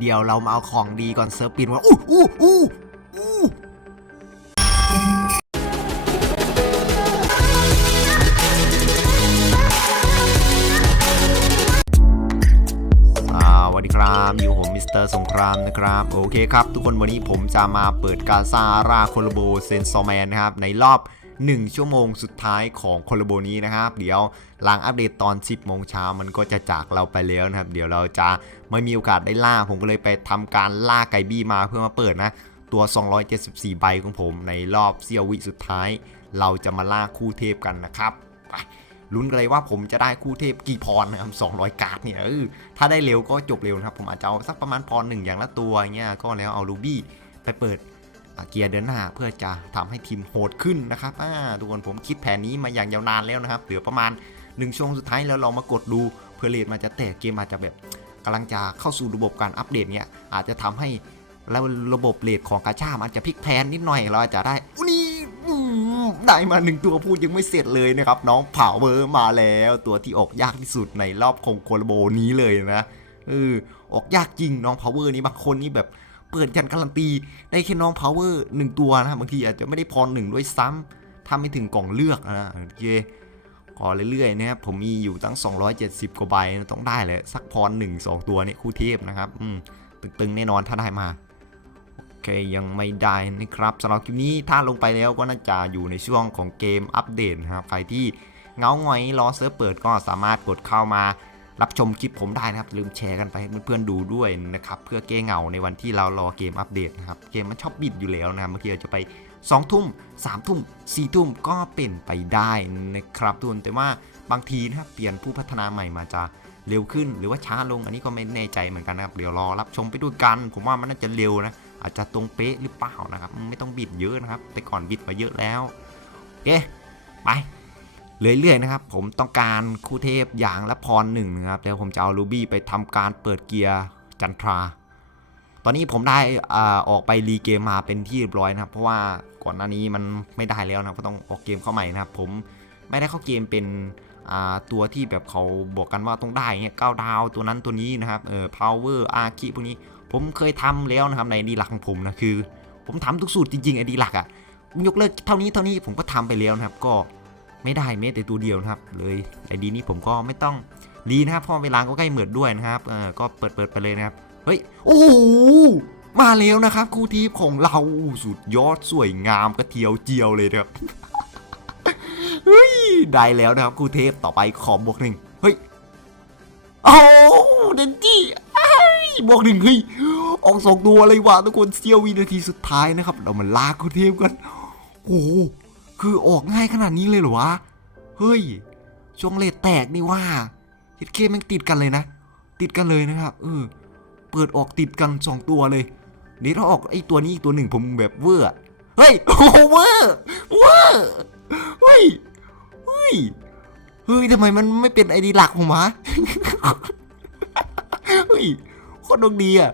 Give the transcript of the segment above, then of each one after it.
เดี๋ยวเรามาเอาของดีก่อนเซิร์ฟปินว่าอู้อู้อู้อู้สวัสดีครับอยู่ผมมิสเตอร์สงครามนะครับ โอเคครับ ทุกคนวันนี้ผมจะมาเปิดกาซาราโคลโบเซนซอร์แมนนะครับ ในรอบ 1 ชั่วโมงสุดท้ายของโคลโบนี้นะครับ เดี๋ยวหลังอัปเดตตอน 10 โมงเช้ามันก็จะจากเราไปแล้วนะครับ เดี๋ยวเราจะไม่มีโอกาสได้ล่า ผมก็เลยไปทำการล่าไก่บี้มาเพื่อมาเปิดนะ ตัว 274 ใบของผมในรอบเซียววิสุดท้าย เราจะมาล่าคู่เทพกันนะครับไปลุ้นกันเลยว่าผมจะได้คู่เทพกี่พรนะครับ200 การ์ดเนี่ยเออถ้าได้เร็วก็จบเร็วนะครับ ผมอาจจะเอาสักประมาณพรหนึ่งอย่างละตัวเงี้ยก็แล้วเอาลูบี้ไปเปิด เกียร์เดินหน้าเพื่อจะทำให้ทีมโหดขึ้นนะครับอ่าทุกคนผมคิดแผนนี้มาอย่างยาวนานแล้วนะครับเหลือประมาณ1ช่วงสุดท้ายแล้วเรามากดดูเพื่อเลดมันจะแตกเกมอาจจะแบบกำลังจะเข้าสู่ระบบการอัปเดตเนี่ยอาจจะทำให้แล้วระบบเลดของกาชามันอาจจะพลิกแพนนิดหน่อยเราอาจจะได้อุนี่ได้มาหนึ่งตัวพูดยังไม่เสร็จเลยนะครับ น้องเผาเบอร์มาแล้วตัวที่ออกยากที่สุดในรอบคงโคลโบนี้เลยนะเออออกยากจริงน้องพาวเวอร์นี้บางคนนี่แบบ เปิดยันการันตี ได้แค่น้อง power หนึ่งตัวนะครับบางทีอาจจะไม่ได้พรหนึ่งด้วยซ้ำถ้าไม่ถึงกล่องเลือกนะโอเคขอเรื่อยๆนะครับผมมีอยู่ตั้ง 270 กว่าใบต้องได้เลยสักพรหนึ่งสองตัวนี่คู่เทพนะครับอืมตึงๆแน่นอนถ้าได้มาโอเคยังไม่ได้นะครับสำหรับคลิปนี้ถ้าลงไปแล้วก็น่าจะอยู่ในช่วงของเกมอัปเดตนะครับใครที่เงาหงอยรอเซิร์ฟเปิดก็สามารถกดเข้ามา รับชมคลิปผมได้นะครับลืมแชร์กันไปให้เพื่อนๆดูด้วยนะครับเพื่อแก้เหงาในวันที่เรารอเกมอัปเดตนะครับเกมมันชอบบิดอยู่แล้วนะครับบางทีอาจจะไป2ทุ่ม3ทุ่ม4ทุ่มก็เป็นไปได้นะครับทุกคนแต่ว่าบางทีนะครับเปลี่ยนผู้พัฒนาใหม่มาจะเร็วขึ้นหรือว่าช้าลงอันนี้ก็ไม่แน่ใจเหมือนกันนะครับเดี๋ยวรอรับชมไปด้วยกัน ผมว่ามันน่าจะเร็วนะอาจจะตรงเป๊ะหรือเปล่านะครับไม่ต้องบิดเยอะนะครับ แต่ก่อนบิดมาเยอะแล้วโอเคไป เรื่อยๆนะครับ ผมต้องการคู่เทพอย่างละพรหนึ่งนะครับแล้วผมจะเอารูบี้ไปทำการเปิดเกียร์จันทรา ตอนนี้ผมได้อออกไปรีเกมมาเป็นที่เรียบร้อยนะครับ เพราะว่าก่อนหน้านี้มันไม่ได้แล้วนะก็ต้องออกเกมเข้าใหม่นะครับ ผมไม่ได้เข้าเกมเป็นตัวที่แบบเขาบอกกันว่าต้องได้เงี้ยเก้าดาวตัวนั้นตัวนี้นะครับเออ power อาคิพวกนี้ผมเคยทำแล้วนะครับในดีหลักของผมนะคือ ผมทำทุกสูตรจริงๆไอดีหลักอะ่ะยกเลิกเท่านี้เท่านี้ผมก็ทำไปแล้วนะครับ ก็ ไม่ได้แม้แต่ตัวเดียวนะครับ เลยไอดีนี้ผมก็ไม่ต้องรีนะครับเพราะเวลาก็ใกล้เหมือนด้วยนะครับเออก็เปิดเปิดไปเลยนะครับเฮ้ยโอ้โหมาแล้วนะครับคู่ทีมของเราสุดยอดสวยงามกระเทียวเจียวเลยครับเฮ้ยได้แล้วนะครับคู่เทพต่อไปขอบวกหนึ่งเฮ้ยโอ้เดนจี้เอ้ยบวกหนึ่งเฮ้ยออกสองตัวเลยว่ะทุกคนเซียววินาทีสุดท้ายนะครับ เรามาลากคู่เทพกันโอ้ คือออกง่ายขนาดนี้เลยเหรอวะ เฮ้ย ช่วงเลทแตกนี่ว่าเฮดเคม่งติดกันเลยนะ ติดกันเลยนะครับ เออ เปิดออกติดกัน2ตัวเลยนี่ถ้าออกไอ้ตัวนี้อีกตัวหนึ่งผมแบบเวอร์ เฮ้ย โอ้เวอร์ เวอร์ เฮ้ย เฮ้ย เฮ้ยทำไมมันไม่เป็นไอดีหลักผมวะเฮ้ยโคตรดวงดีอะ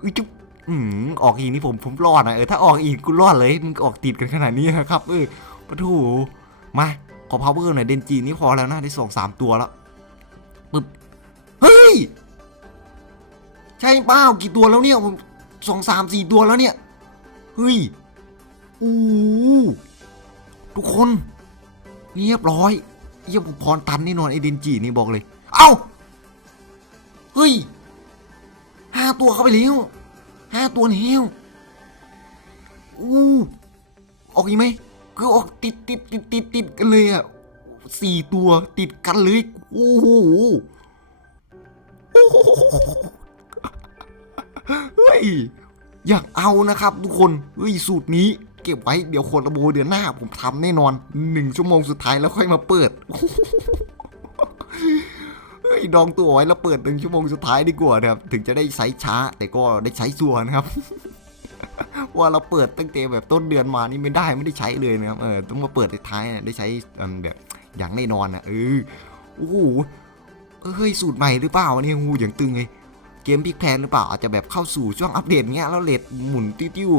เฮ้ยจุ๊บอืมออกอีกนี่ผมผมรอดนะเออถ้าออกอีกกูรอดเลยมึงออกติดกันขนาดนี้นะครับเออ ปะทูมา ขอ power หน่อยเดนจีนี่พอแล้วนะได้สองสามตัวแล้วปึ๊บ เฮ้ย ใช่เปล่ากี่ตัวแล้วเนี่ยผมสองสามสี่ตัวแล้วเนี่ย เฮ้ย อู้ทุกคน เรียบร้อยเยี่ยมผมพรตันแน่นอนไอเดนจีนี่บอกเลย เอ้า เฮ้ยห้าตัวเข้าไปแล้วห้าตัวแล้วอู้ออกอีกไหม คือออกติดติดติดติดติดกันเลยอะสี่ตัวติดกันเลยโอ้โหโอ้โหเฮ้ยอยากเอานะครับทุกคนเฮ้ยสูตรนี้เก็บไว้เดี๋ยวคนระโบเดือนหน้าผมทำแน่นอนหนึ่งชั่วโมงสุดท้ายแล้วค่อยมาเปิดเฮ้ยดองตัวไว้แล้วเปิดหนึ่งชั่วโมงสุดท้ายดีกว่านะครับ ถึงจะได้ใช้ช้าแต่ก็ได้ใช้ส่วนนะครับ ว่าเราเปิดตั้งแต่แบบต้นเดือนมานี่ไม่ได้ไม่ได้ใช้เลยนะครับเออต้องมาเปิดในท้ายเนี่ยได้ใช้แบบอย่างแน่นอนอะเออโอ้โหเฮ้ยสูตรใหม่หรือเปล่าเนี่ยงูอย่างตึงเลยเกมพิกแพนหรือเปล่าอาจจะแบบเข้าสู่ช่วงอัปเดตเงี้ยแล้วเลดหมุนติ้ว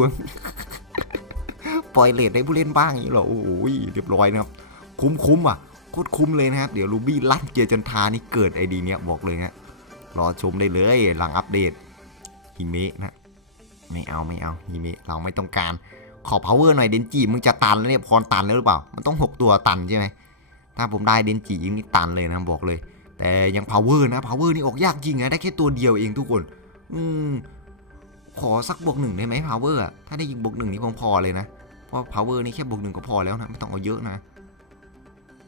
ปล่อยเลดให้ผู้เล่นบ้างอย่างนี้หรอโอ้โหเรียบร้อยนะครับ คุ้มๆอะโคตรคุ้มเลยนะครับ เดี๋ยวรูบี้ลั่นเกียร์จันทานี่เกิดไอดีเนี้ยบอกเลยฮะรอชมได้เลยหลังอัปเดตฮิเมะนะ ไม่เอาไม่เอาฮิเมะเราไม่ต้องการขอ power หน่อยเดนจิมึงจะตันแล้วเนี่ยพรตันแล้วหรือเปล่า มันต้อง 6 ตัวตันใช่ไหมถ้าผมได้เดนจิยิงนี่ตันเลยนะบอกเลย แต่ยัง power นะ power นี่ออกยากจริงนะได้แค่ตัวเดียวเองทุกคน อืมขอสักบวกหนึ่งได้ไหม power อะถ้าได้ยิงบวกหนึ่งนี่คงพอเลยนะเพราะ power นี่แค่บวกหนึ่งก็พอแล้วนะไม่ต้องเอาเยอะนะ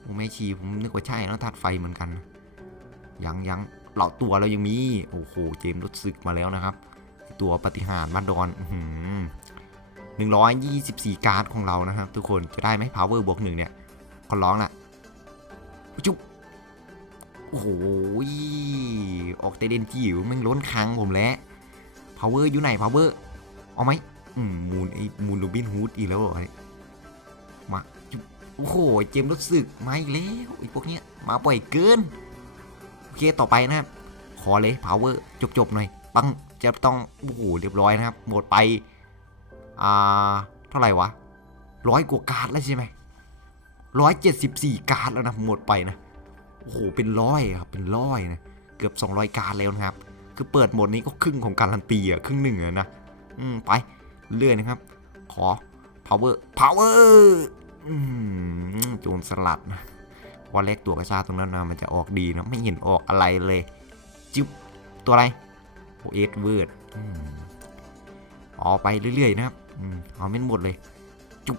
ผมไม่ชีผมนึกว่าใช่แล้วธาตุไฟเหมือนกันยังยังเราตัวเรายังมีโอ้โหเจมส์รถศึกมาแล้วนะครับ ตัวปฏิหารบ้านดอนหนึ่งร้อยยี่สิบสี่การ์ดของเรานะครับ ทุกคนจะได้ไหม power บวกหนึ่งเนี่ยขอร้องละจุ๊บโอ้โหออกเตเดนจิ๋วม่งล้นคังผมแล้ว power อยู่ไหน power เอาไหมอืมมูนไอ้มูนโรบินฮูดอีกแล้วเหรอมาจุ๊บโอ้โห เจมส์รถศึกมาอีกแล้วไอ้พวกเนี้ยมาบ่อยเกิน โอเคต่อไปนะครับ ขอเลย power จบๆหน่อย ปัง จะต้องโอ้โหเรียบร้อยนะครับ หมดไปอ่าเท่าไหร่วะร้อยกว่าการ์ดแล้วใช่ไหมร้อยเจ็ดสิบสี่การ์ดแล้วนะหมดไปนะโอ้โหเป็นร้อยครับเป็นร้อยนะเกือบ200การ์ดแล้วนะครับ คือเปิดหมดนี้ก็ครึ่งของการันตีอะครึ่งหนึ่งอะนะอืมไปเรื่อยนะครับ ขอ power power อืมโจรสลัดนะว่าเลขตัวกระชาตรงนั้นนะมันจะออกดีนะไม่เห็นออกอะไรเลย จิ๊บตัวอะไร เอ็ดเวิร์ดออกไปเรื่อย ๆ นะครับอืมเอาไม่หมดเลย จุ๊บ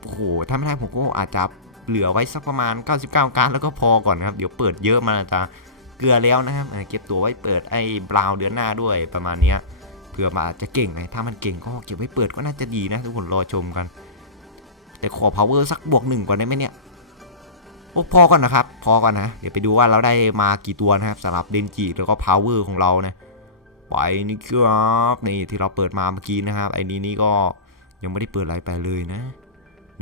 โอ้โหถ้าไม่ได้ผมก็อาจจะเหลือไว้สักประมาณ 99 การแล้วก็พอก่อนนะครับ เดี๋ยวเปิดเยอะมันอาจจะเกลือแล้วนะครับเก็บตัวไว้เปิดไอ้บราวน์เดือนหน้าด้วยประมาณเนี้ยเผื่อมาจะเก่งไงถ้ามันเก่งก็เก็บไว้เปิดก็น่าจะดีนะทุกคนรอชมกัน แต่ขอ power สักบวกหนึ่งก่อนได้ไหมเนี่ยโอ้พอก่อนนะครับ พอก่อนนะ เดี๋ยวไปดูว่าเราได้มากี่ตัวนะครับสำหรับเดนจิแล้วก็ power ของเรานะ ไปนี่ครับนี่ที่เราเปิดมาเมื่อกี้นะครับไอ้นี้นี่ก็ยังไม่ได้เปิดอะไรไปเลยนะ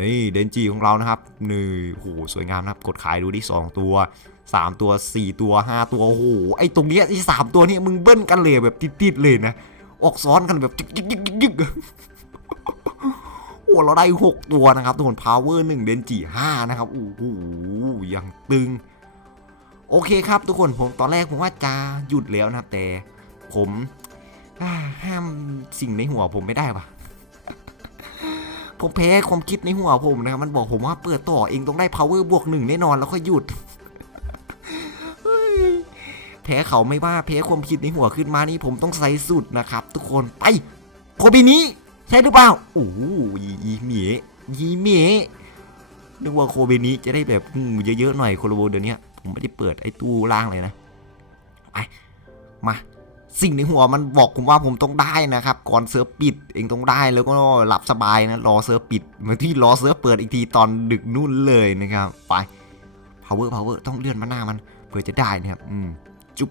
นี่เดนจิของเรานะครับนี่โอ้โหสวยงามนะครับกดขายดูดิสองตัว 3 ตัว 4 ตัว 5 ตัวโอ้โหไอ้ตรงเนี้ยที่สามตัวเนี้มึงเบิ้ลกันเลยแบบติดๆเลยนะ ออกซ้อนกันแบบยึกยึกยึกยึกโอ้เราได้ 6 ตัวนะครับทุกคน power 1เดนจิ5นะครับโอ้โหยังตึงโอเคครับทุกคนผมตอนแรกผมว่าจะหยุดแล้วนะครับแต่ ผมห้ามสิ่งในหัวผมไม่ได้ปะผมแพ้ความคิดในหัวผมนะครับ มันบอกผมว่าเปิดต่อเองต้องได้ power บวกหนึ่งแน่นอนแล้วค่อยหยุด แพ้เขาไม่ว่าแพ้ความคิดในหัวขึ้นมานี่ผมต้องใส่สุดนะครับ ทุกคนไปโคบินี้ ใช่หรือเปล่าโอ้ยยีเมียยีเมียนึกว่าโคเบนี้จะได้แบบเยอะๆหน่อยโคโลโบเดี๋ยวนี้ผมไม่ได้เปิดไอ้ตู้ล่างเลยนะไปมา สิ่งในหัวมันบอกผมว่าผมต้องได้นะครับ ก่อนเซิร์ฟปิดเองต้องได้แล้วก็หลับสบายนะรอเซิร์ฟปิดเหมือนที่รอเซิร์ฟเปิดอีกทีตอนดึกนู่นเลยนะครับไป power power ต้องเลื่อนมาหน้ามันเพื่อจะได้นะครับอืมจุ๊บ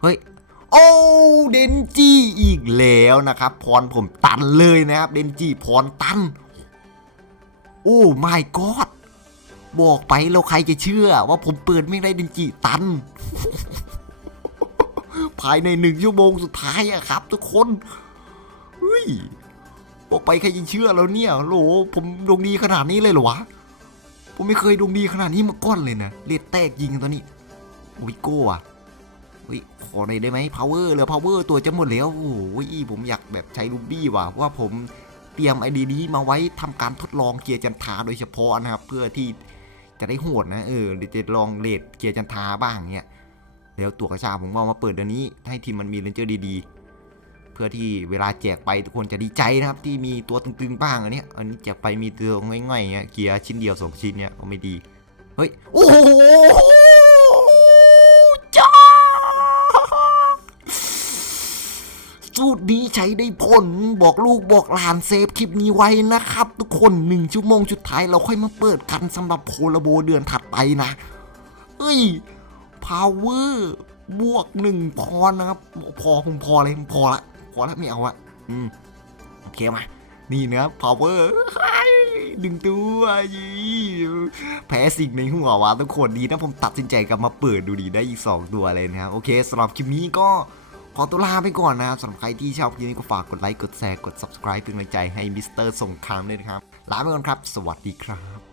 เฮ้ยโอ้เดนจีอีกแล้วนะครับพรผมตันเลยนะครับ เดนจีพรตัน โอ้ my god บอกไปแล้วใครจะเชื่อว่าผมเปิดไม่ได้เดนจีตัน ภายในหนึ่งชั่วโมงสุดท้ายอะครับ ทุกคนเฮ้ยบอกไปใครจะเชื่อแล้วเนี่ยโหลผมดวงดีขนาดนี้เลยเหรอวะผมไม่เคยดวงดีขนาดนี้มาก่อนเลยนะเลดแตกยิงกันตอนนี้วิโก้อะวิขอหน่อยได้ไหม power เหลือ power ตัวจะหมดแล้วโอ้ยผมอยากแบบใช้ลูบี้ว่ะว่าผมเตรียมไอดีนี้มาไว้ทำการทดลองเกียร์จันทาโดยเฉพาะนะครับ เพื่อที่จะได้โหดนะเออเดี๋ยวจะลองเลดเกียร์จันทาบ้างเนี่ย แล้วตัวกระชาผมเอามาเปิดเดี๋ยวนี้ ให้ทีมมันมีเรนเจอร์ดีๆ เพื่อที่เวลาแจกไปทุกคนจะดีใจนะครับ ที่มีตัวตึงๆบ้างอันนี้อันนี้แจกไปมีตัวง่อยๆเงี้ยเกียร์ชิ้นเดียวสองชิ้นเนี่ยก็ไม่ดี เฮ้ย โอ้โหจ้าสูตรนี้ใช้ได้ผลบอกลูกบอกหลานเซฟคลิปนี้ไว้นะครับ ทุกคนหนึ่งชั่วโมงสุดท้ายเราค่อยมาเปิดกันสำหรับโคลาโบเดือนถัดไปนะ เฮ้ย power บวกหนึ่งพอนะครับ พอผมพอเลยพอละ พอล้วไม่เอาอะอืมโอเคมา นี่นะครับ power ดึงตัวยี่แพ้สิ่งในหัววะทุกคนดีนะผมตัดสินใจกลับมาเปิดดูดีได้อีก 2 ตัวเลยนะครับ โอเคสำหรับคลิปนี้ก็ขอตัวลาไปก่อนนะครับสำหรับใครที่ชอบคลิปนี้ก็ฝากกดไลค์กดแชร์กด subscribe เป็นกำลังใจให้มิสเตอร์ส่งครามด้วยนะครับ ลาไปก่อนครับ สวัสดีครับ